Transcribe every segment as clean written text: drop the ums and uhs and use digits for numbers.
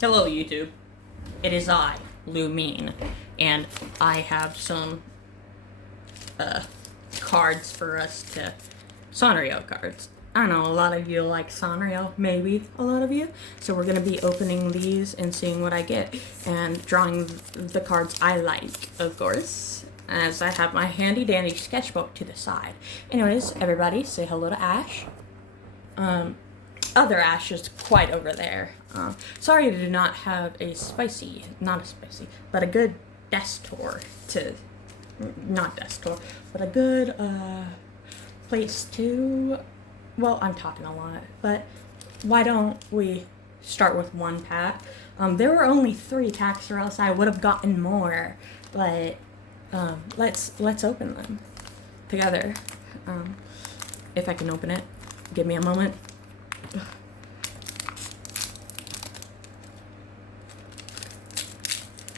Hello YouTube, it is I, Lumine, and I have some cards for us to, Sanrio cards. I know a lot of you like Sanrio, maybe a lot of you, so we're going to be opening these and seeing what I get, and drawing the cards I like, of course, as I have my handy dandy sketchbook to the side. Anyways, everybody say hello to Ash. Other Ash is quite over there. Sorry I did not have a but a good desk tour to, not desk tour, but a good place to, well, I'm talking a lot, but why don't we start with one pack? There were only 3 packs or else I would have gotten more, but let's open them together. If I can open it, give me a moment.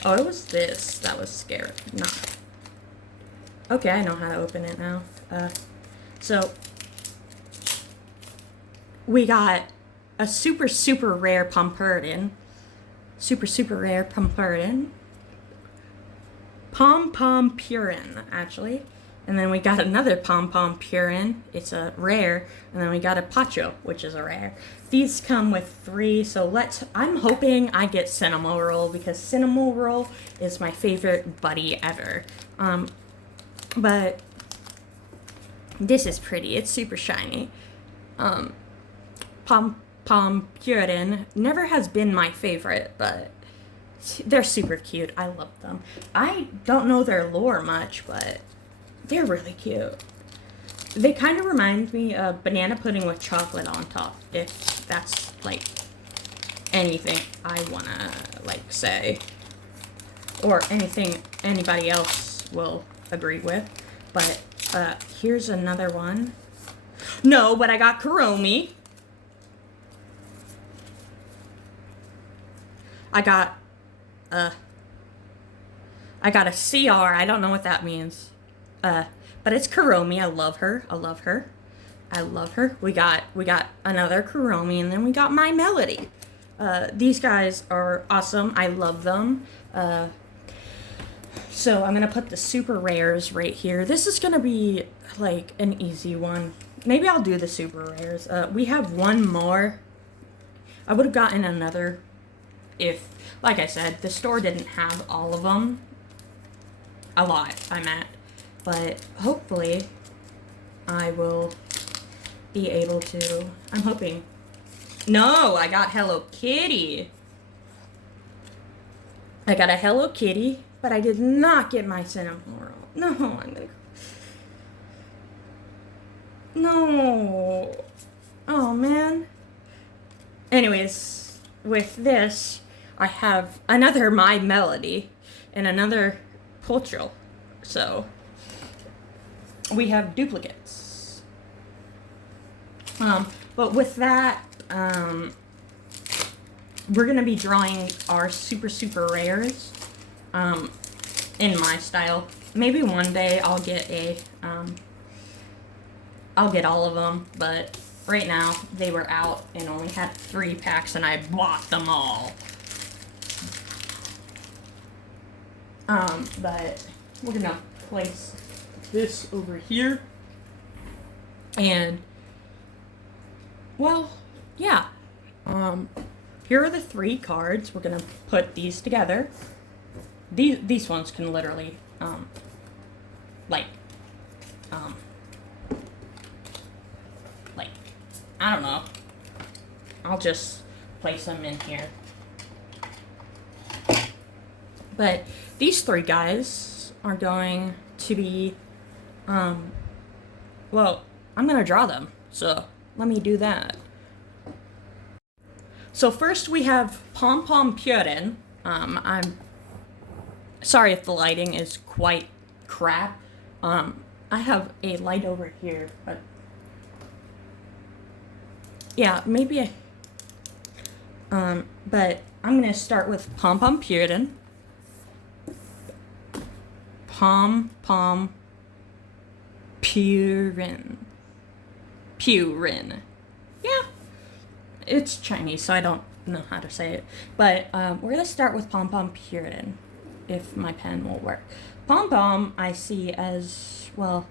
Oh, it was this that was scary. No. Okay, I know how to open it now. So we got a super rare PomPomPurin. Super rare PomPomPurin. PomPomPurin, actually. And then we got another PomPomPurin. It's a rare. And then we got a Pacho, which is a rare. These come with 3, so I'm hoping I get Cinnamoroll, because Cinnamoroll is my favorite buddy ever. But this is pretty. It's super shiny. PomPomPurin never has been my favorite, but they're super cute. I love them. I don't know their lore much, but they're really cute. They kind of remind me of banana pudding with chocolate on top, if that's, like, anything I wanna, like, say. Or anything anybody else will agree with. But, here's another one. No, but I got Kuromi. I got a CR. I don't know what that means. But it's Kuromi. I love her. We got another Kuromi, and then we got My Melody. These guys are awesome. I love them. So I'm gonna put the super rares right here. This is gonna be like an easy one. Maybe I'll do the super rares. We have one more. I would have gotten another if, like I said, the store didn't have all of them. A lot, I'm at. But hopefully I will be able to. I'm hoping. No, I got Hello Kitty. I got a Hello Kitty, but I did not get my Cinnamoroll. No, I'm gonna. No. Oh, man. Anyways, with this, I have another My Melody and another Poultry. So we have duplicates. But with that, we're gonna be drawing our super rares, in my style. Maybe one day I'll get I'll get all of them, but right now they were out and only had 3 packs, and I bought them all. But we're gonna place this over here, and well, yeah, here are the 3 cards. We're gonna put these together. These ones can literally like I don't know, I'll just place them in here. But these 3 guys are going to be, well, I'm going to draw them, so let me do that. So first we have PomPomPurin. I'm sorry if the lighting is quite crap. I have a light over here, but yeah, maybe but I'm going to start with PomPomPurin. PomPomPurin. Yeah. It's Chinese, so I don't know how to say it. But we're gonna start with PomPomPurin, if my pen will work. Pom Pom, I see as well.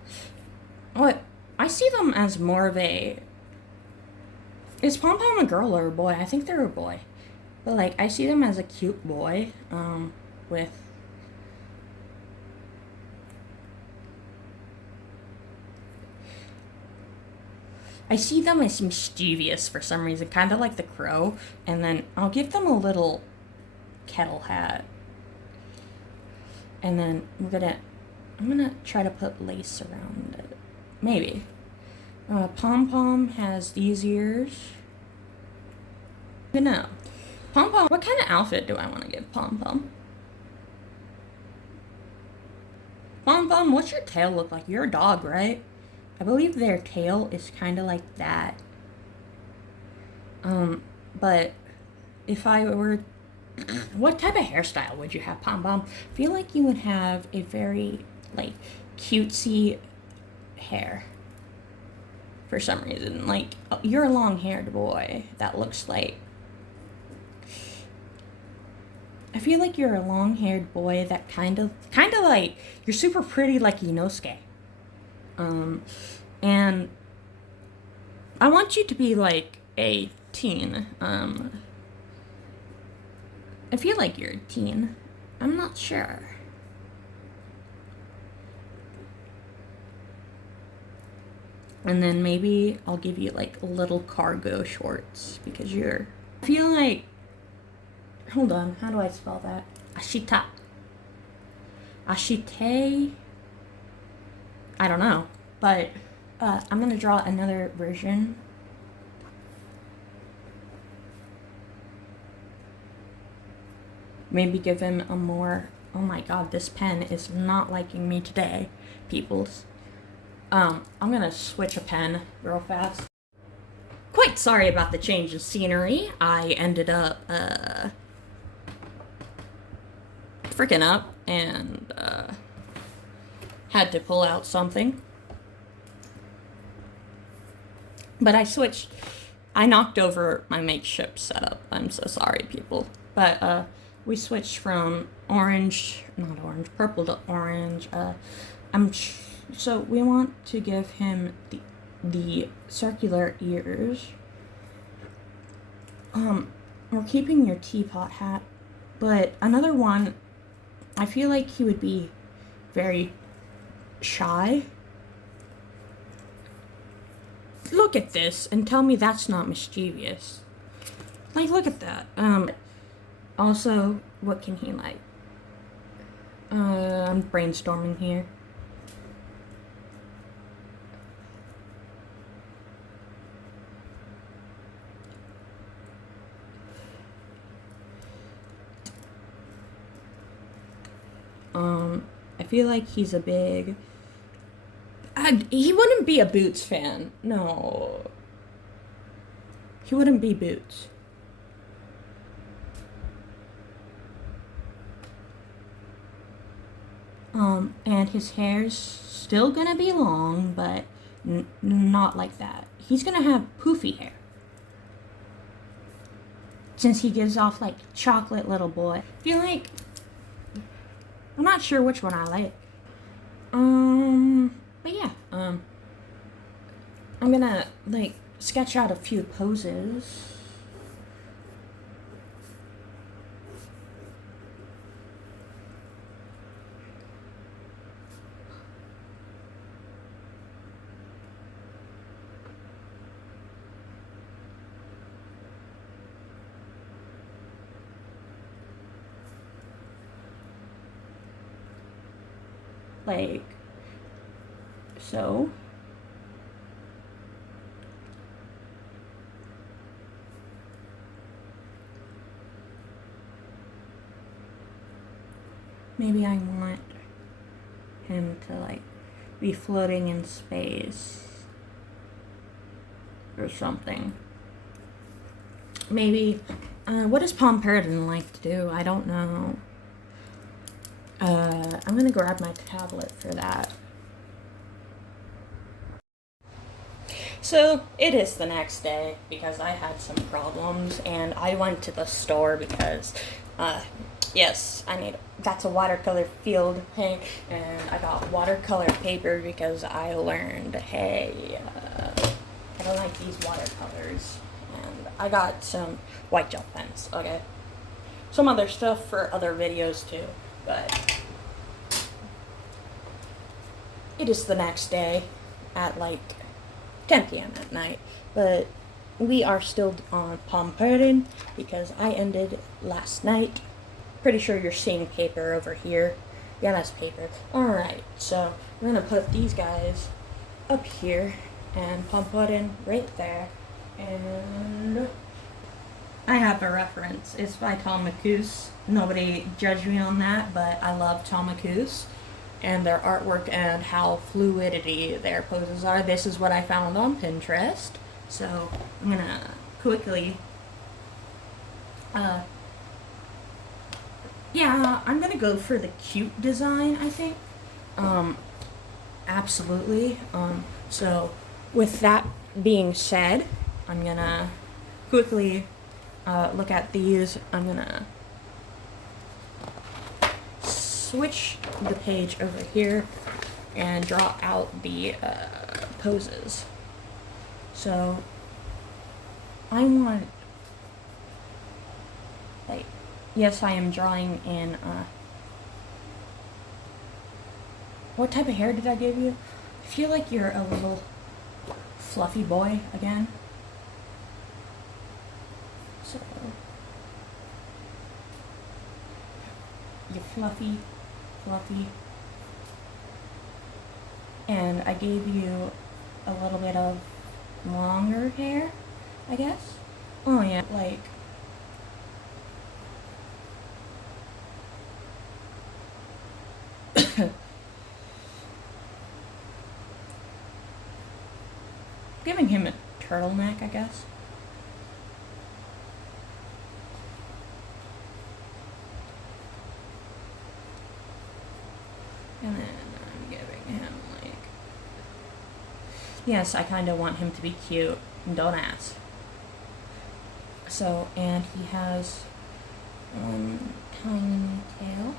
What I see them as more of a. Is Pom Pom a girl or a boy? I think they're a boy, but like I see them as a cute boy. With. I see them as mischievous for some reason, kind of like the crow, and then I'll give them a little kettle hat. And then I'm gonna try to put lace around it. Maybe. Pom Pom has these ears. I don't know. Pom Pom, what kind of outfit do I want to give Pom Pom? Pom Pom, what's your tail look like? You're a dog, right? I believe their tail is kind of like that. But if I were, what type of hairstyle would you have, Pom Pom? I feel like you would have a very, like, cutesy hair. For some reason, like, you're a long-haired boy that looks like. I feel like you're a long-haired boy that kind of like, you're super pretty like Inosuke. And I want you to be like a teen. I feel like you're a teen. I'm not sure. And then maybe I'll give you like little cargo shorts because you're. I feel like. Hold on, how do I spell that? Ashita. Ashite. I don't know, but I'm gonna draw another version. Maybe give him a more. Oh my god, this pen is not liking me today, peoples. I'm gonna switch a pen real fast. Quite sorry about the change of scenery. I ended up freaking up and had to pull out something. But I switched. I knocked over my makeshift setup. I'm so sorry, people. But we switched from purple to orange. So we want to give him the circular ears. We're keeping your teapot hat, but another one, I feel like he would be very shy. Look at this and tell me that's not mischievous. Like, look at that. Also, what can he like? I'm brainstorming here. I feel like he's a big. He wouldn't be a Boots fan. No. He wouldn't be Boots. And his hair's still gonna be long, but not like that. He's gonna have poofy hair. Since he gives off like chocolate little boy. I feel like I'm not sure which one I like. But yeah, I'm gonna like sketch out a few poses. Like so. Maybe I want him to like be floating in space or something. Maybe what does PomPomPurin like to do? I don't know. I'm gonna grab my tablet for that. So it is the next day because I had some problems and I went to the store because, yes, that's a watercolor field paint, and I got watercolor paper because I learned, hey, I don't like these watercolors, and I got some white gel pens, okay? Some other stuff for other videos too, but it is the next day at like 10 p.m. at night, but we are still on PomPomPurin because I ended last night. Pretty sure you're seeing paper over here. Yeah, that's paper. Alright, so we're gonna put these guys up here and PomPomPurin right there, and I have a reference. It's by Tom McCoose. Nobody judge me on that, but I love Tom McCoose and their artwork and how fluidity their poses are. This is what I found on Pinterest. So I'm gonna quickly, yeah, I'm gonna go for the cute design, I think. Absolutely. So with that being said, I'm gonna quickly look at these. I'm gonna switch the page over here and draw out the poses. So I want, like, yes, I am drawing in, what type of hair did I give you? I feel like you're a little fluffy boy again. So you're fluffy. And I gave you a little bit of longer hair, I guess. Oh yeah, like, giving him a turtleneck, I guess. And then I'm giving him, like, yes, I kind of want him to be cute, don't ask. So, and he has tiny tail.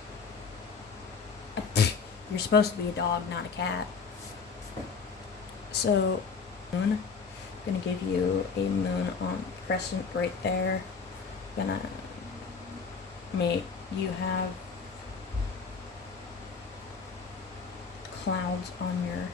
You're supposed to be a dog, not a cat. So, I'm gonna give you a moon on crescent right there. Gonna make you have clouds on your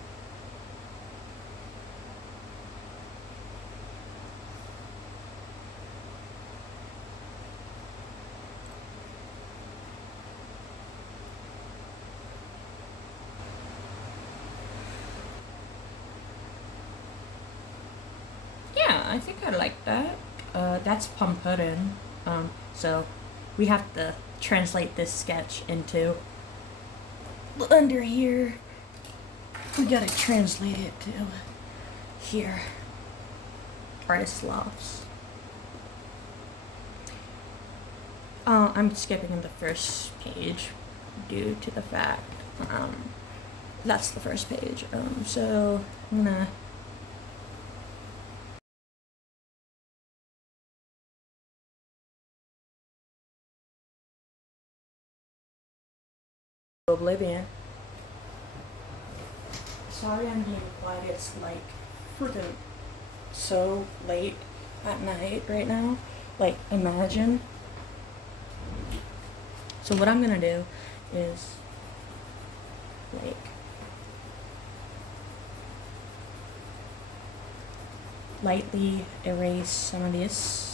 I think I like that. That's PomPomPurin. So we have to translate this sketch into under here. We gotta translate it to here. Artist lofts. I'm skipping the first page due to the fact that's the first page. So I'm gonna Oblivion. Sorry I'm being quiet, it's like freaking so late at night right now. Like, imagine. So what I'm gonna do is, like, lightly erase some of this.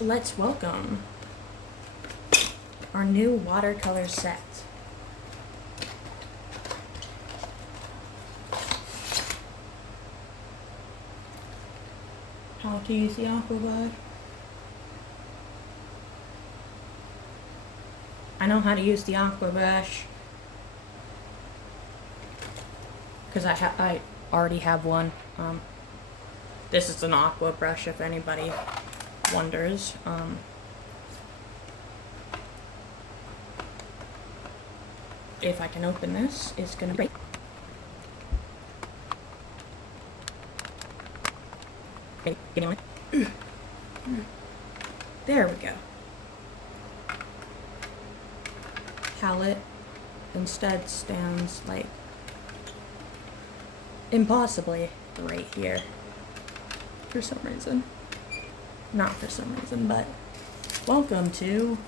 Let's welcome our new watercolor set. How to use the aqua brush. I know how to use the aqua brush because I already have one. This is an aqua brush if anybody wonders. if I can open this, is gonna break. Okay, anyway. There we go. Palette instead stands like impossibly right here for some reason. Not for some reason, but welcome to,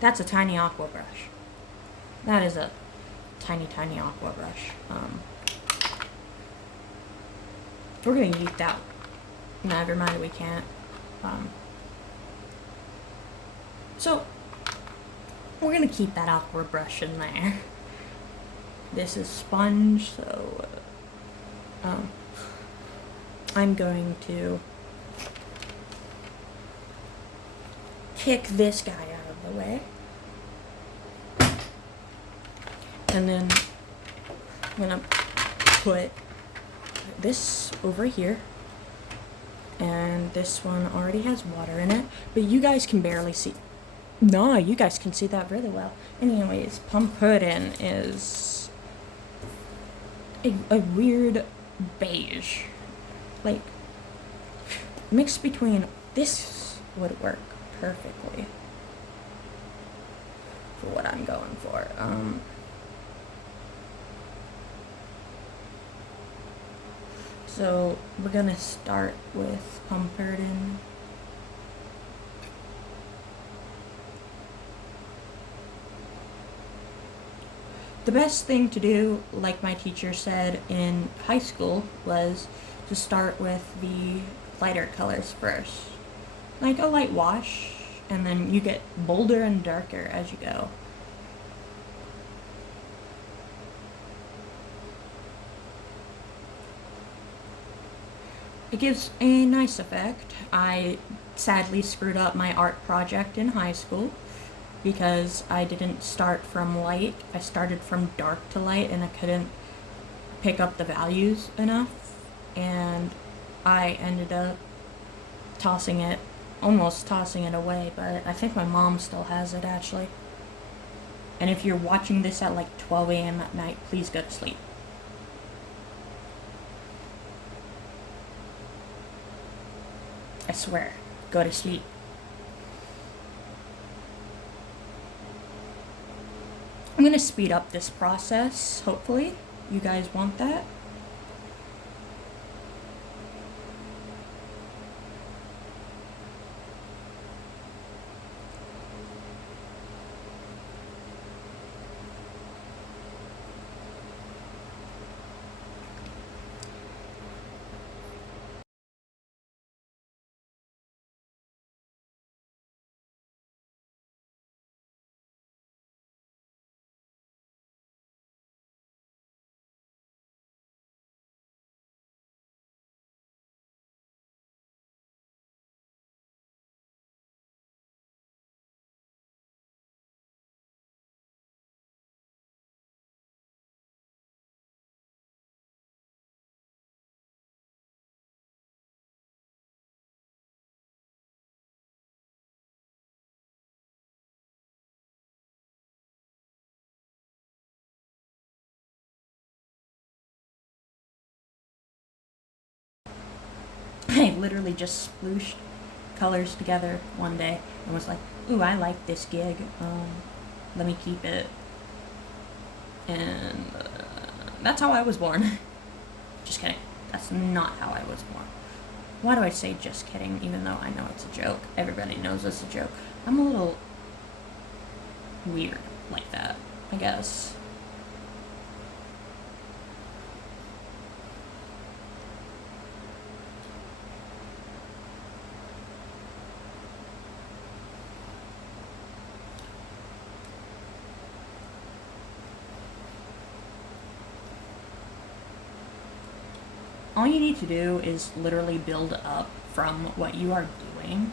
that's a tiny aqua brush. That is a tiny aqua brush. We're gonna yeet out. Never mind, we can't. So we're gonna keep that aqua brush in there. This is sponge, so I'm going to kick this guy out of the way. And then I'm gonna put this over here. And this one already has water in it, but you guys can barely see. No, you guys can see that really well. Anyways, PomPomPurin is a weird beige. Like, mixed between, this would work perfectly for what I'm going for. So we're gonna start with PomPomPurin. The best thing to do, like my teacher said in high school, was to start with the lighter colors first. Like a light wash, and then you get bolder and darker as you go. It gives a nice effect. I sadly screwed up my art project in high school because I didn't start from light. I started from dark to light and I couldn't pick up the values enough, and I ended up almost tossing it away, but I think my mom still has it actually. And if you're watching this at like 12 a.m. at night, please go to sleep. I swear, go to sleep. I'm gonna speed up this process, hopefully. You guys want that? I literally just splooshed colors together one day and was like, ooh, I like this gig. Let me keep it. And that's how I was born. Just kidding. That's not how I was born. Why do I say just kidding, even though I know it's a joke? Everybody knows it's a joke. I'm a little weird like that, I guess. All you need to do is literally build up from what you are doing.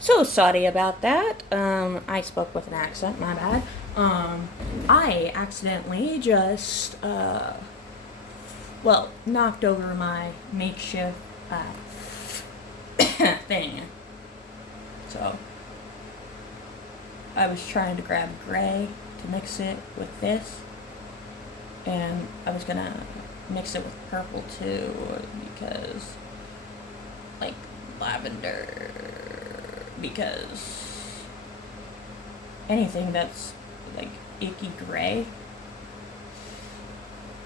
So sorry about that. I spoke with an accent, my bad. I accidentally just, knocked over my makeshift, thing. So, I was trying to grab gray to mix it with this, and I was gonna mix it with purple too, because like lavender, because anything that's like icky gray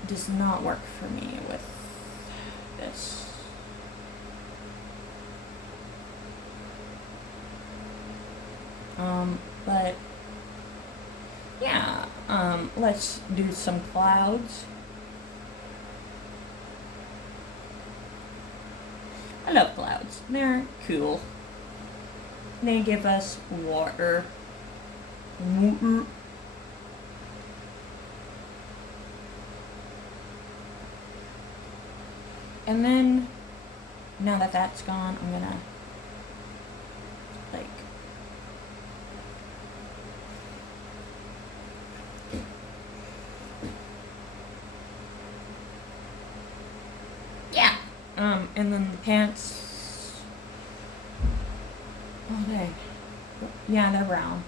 does not work for me with this. But yeah, let's do some clouds. I love clouds. They're cool. They give us water. And then, now that that's gone, I'm gonna, like, yeah. And then the pants, oh dang, yeah, they're brown.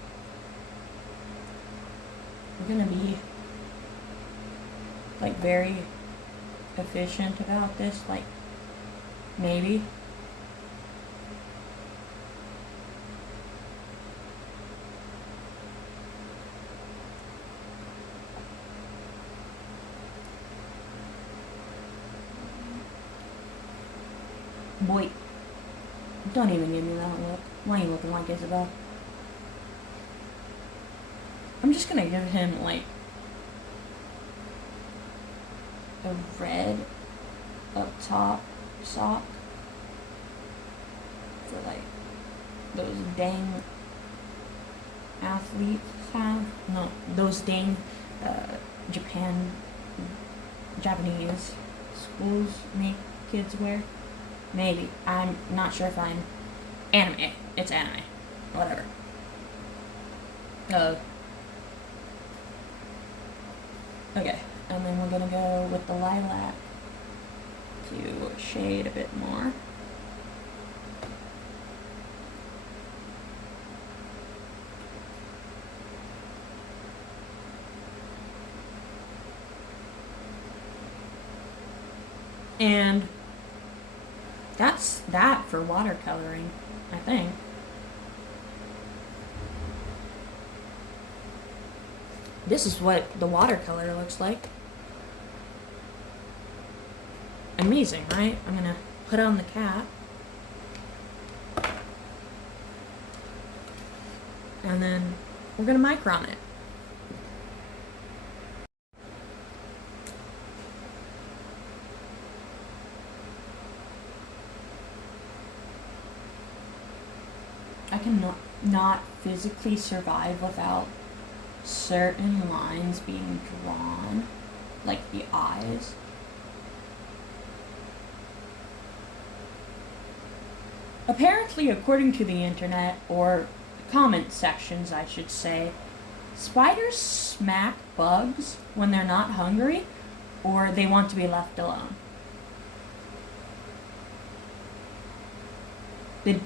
We're gonna be, like, very efficient about this, like, maybe. Boy, don't even give me that look. Why are you looking like Isabel? I'm just gonna give him, like, a red up top sock for, like, those dang athletes have. No, those dang Japanese schools make kids wear. Maybe. I'm not sure if I'm anime. It's anime. Whatever. Okay, and then we're gonna go with the lilac to shade a bit more. And that's that for watercoloring, I think. This is what the watercolor looks like. Amazing, right? I'm gonna put on the cap. And then we're gonna micron it. I can not physically survive without certain lines being drawn, like the eyes. Apparently, according to the internet, or comment sections I should say, spiders smack bugs when they're not hungry or they want to be left alone. They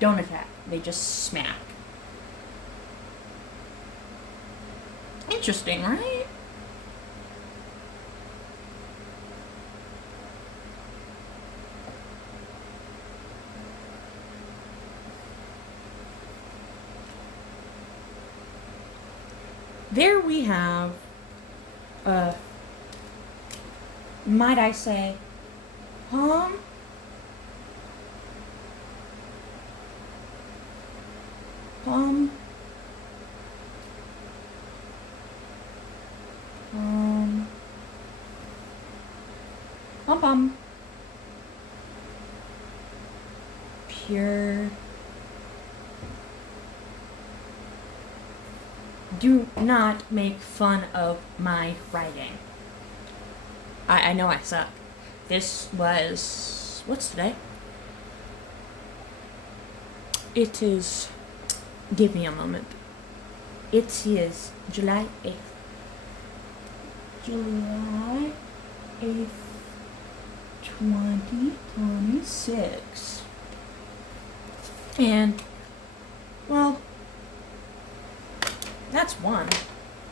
don't attack, they just smack. Interesting, right? There we have, might I say, pom pom pom pure. Do not make fun of my writing. I know I suck. This was, what's today? It is, give me a moment. It is July 8th. July 8th, 2026. And, well, that's one.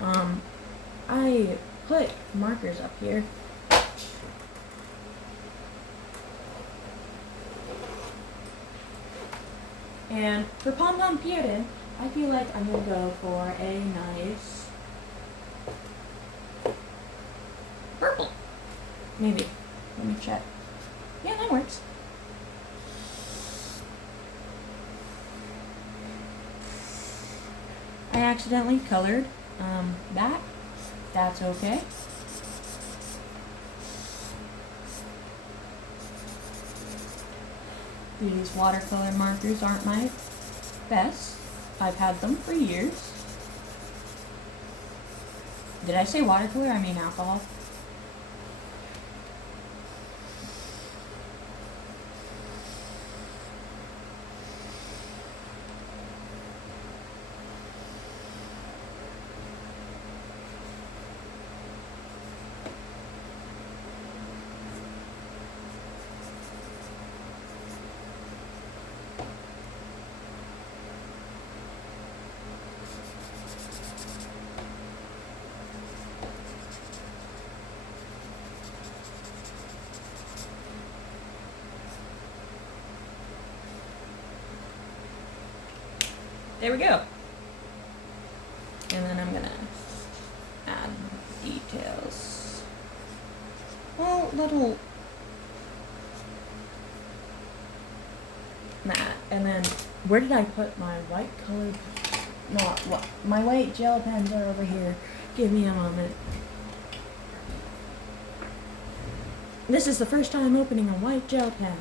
I put markers up here. And for PomPomPurin, I feel like I'm gonna go for a nice purple. Maybe. Let me check. Yeah, that works. I accidentally colored that. That's okay. These watercolor markers aren't my best. I've had them for years. Did I say watercolor? I mean alcohol. There we go. And then I'm gonna add details. Well, little that. And then where did I put my white colored? No, what? My white gel pens are over here. Give me a moment. This is the first time opening a white gel pen,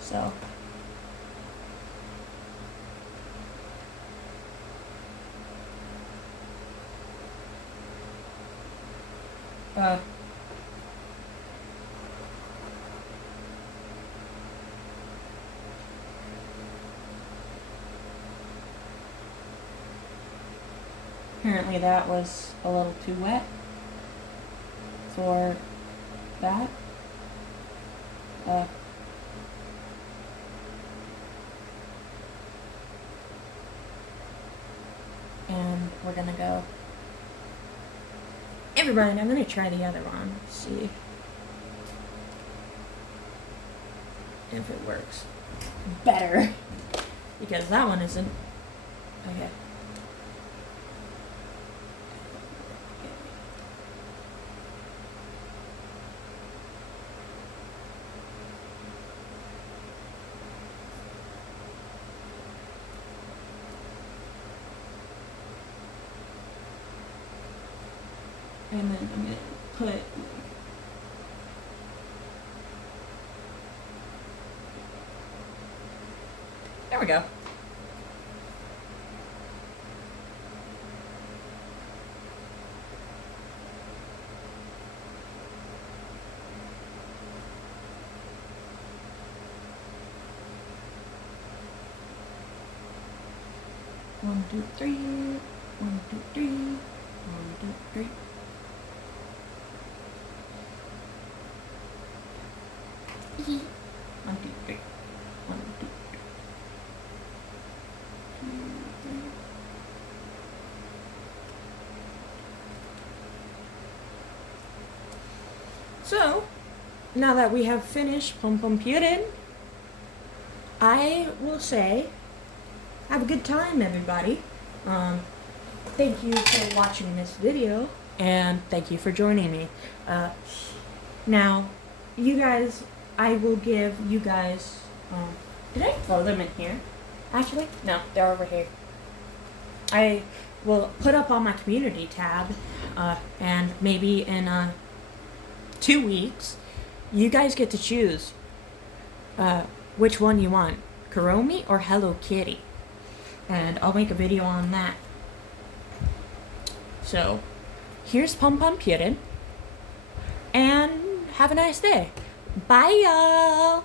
so. Apparently that was a little too wet for that. And we're gonna go. Everybody, I'm gonna try the other one. See if it works better. Because that one isn't. Okay. And then I'm gonna put there we go. One, two, three. 1, 2, 3. 1, 2, 3. One, two, three. 1, 2, 3. 2, 3. So, now that we have finished PomPomPurin, I will say, have a good time, everybody. Thank you for watching this video, and thank you for joining me. Now, you guys, I will give you guys, did I throw them in here? Actually, no, they're over here. I will put up on my community tab, and maybe in 2 weeks, you guys get to choose which one you want, Kuromi or Hello Kitty. And I'll make a video on that. So, here's PomPomPurin, and have a nice day. Bye, y'all!